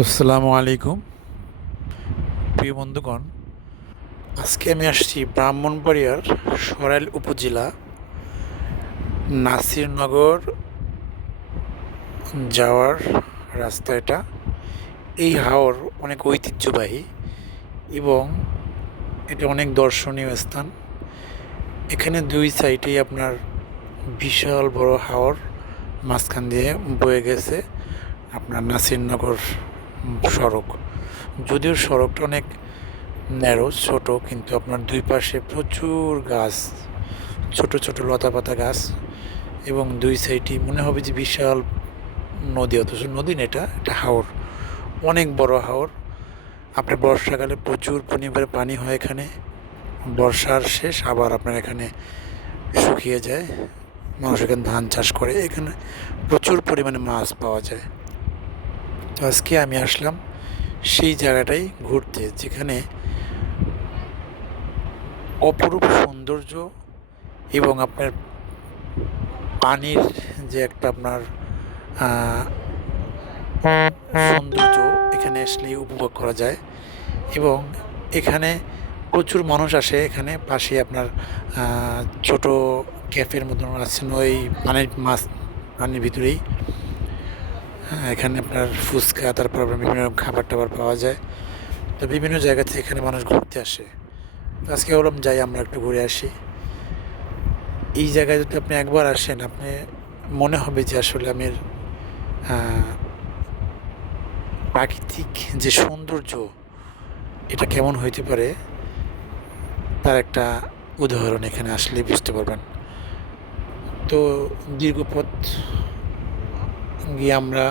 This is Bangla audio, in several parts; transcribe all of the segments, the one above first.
আসসালামু আলাইকুম প্রিয় বন্ধুগণ। আজকে আমি আসছি ব্রাহ্মণবাড়িয়ার সরাইল উপজেলা নাসিরনগর যাওয়ার রাস্তা এটা। এই হাওর অনেক ঐতিহ্যবাহী এবং এটা অনেক দর্শনীয় স্থান। এখানে দুই সাইডেই আপনার বিশাল বড় হাওর মাঝখান দিয়ে বয়ে গেছে আপনার নাসিরনগর সড়ক। যদিও সড়কটা অনেক ন্যারো ছোট, কিন্তু আপনার দুই পাশে প্রচুর গাছ, ছোট ছোট লতাপাতা গাছ, এবং দুই সাইডই মনে হবে যে বিশাল নদী, অথচ নদী না, এটা হাওর, অনেক বড় হাওর। আপনার বর্ষাকালে প্রচুর পরিমাণে পানি হয় এখানে, বর্ষার শেষ আবার আপনার এখানে শুকিয়ে যায়। মানুষ এখানে ধান চাষ করে, এখানে প্রচুর পরিমাণে মাছ পাওয়া যায়। তো আজকে আমি আসলাম সেই জায়গাটাই ঘুরতে, যেখানে অপরূপ সৌন্দর্য এবং আপনার পানির যে একটা আপনার সৌন্দর্য এখানে আসলেই উপভোগ করা যায়। এবং এখানে প্রচুর মানুষ আসে। এখানে পাশে আপনার ছোট ক্যাফের মতন আছেন, ওই পানির ভিতরেই। হ্যাঁ, এখানে আপনার ফুচকা, তারপর আপনার বিভিন্ন রকম খাবার টাবার পাওয়া যায়। তো বিভিন্ন জায়গা থেকে এখানে মানুষ ঘুরতে আসে। তো আজকে বললাম যাই আমরা একটু ঘুরে আসি। এই জায়গায় যদি আপনি একবার আসেন, আপনি মনে হবে যে আসলে আমি প্রাকৃতিক যে সৌন্দর্য এটা কেমন হইতে পারে, তার একটা উদাহরণ এখানে আসলেই বুঝতে পারবেন। তো দীর্ঘ পথ গিয়ে আমরা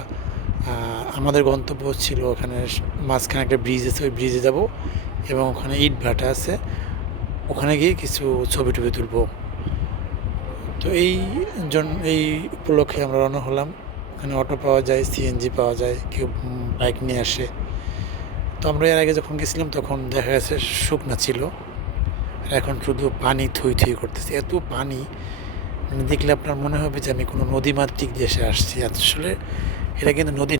আমাদের গন্তব্য ছিল ওখানে, মাঝখানে একটা ব্রিজ আছে, ওই ব্রিজে যাব এবং ওখানে ইট ভাটা আছে, ওখানে গিয়ে কিছু ছবি টবি তুলব। তো এই উপলক্ষে আমরা রওনা হলাম। ওখানে অটো পাওয়া যায়, সিএনজি পাওয়া যায়, কেউ বাইক নিয়ে আসে। তো আমরা এর আগে যখন গেছিলাম তখন দেখা গেছে শুকনা ছিল, আর এখন শুধু পানি থই থই করতেছে, এত পানি মানে দেখলে আপনার মনে হবে যে আমি কোনো নদীমাতৃক দেশে আসছি। আসলে এটা কিন্তু নদী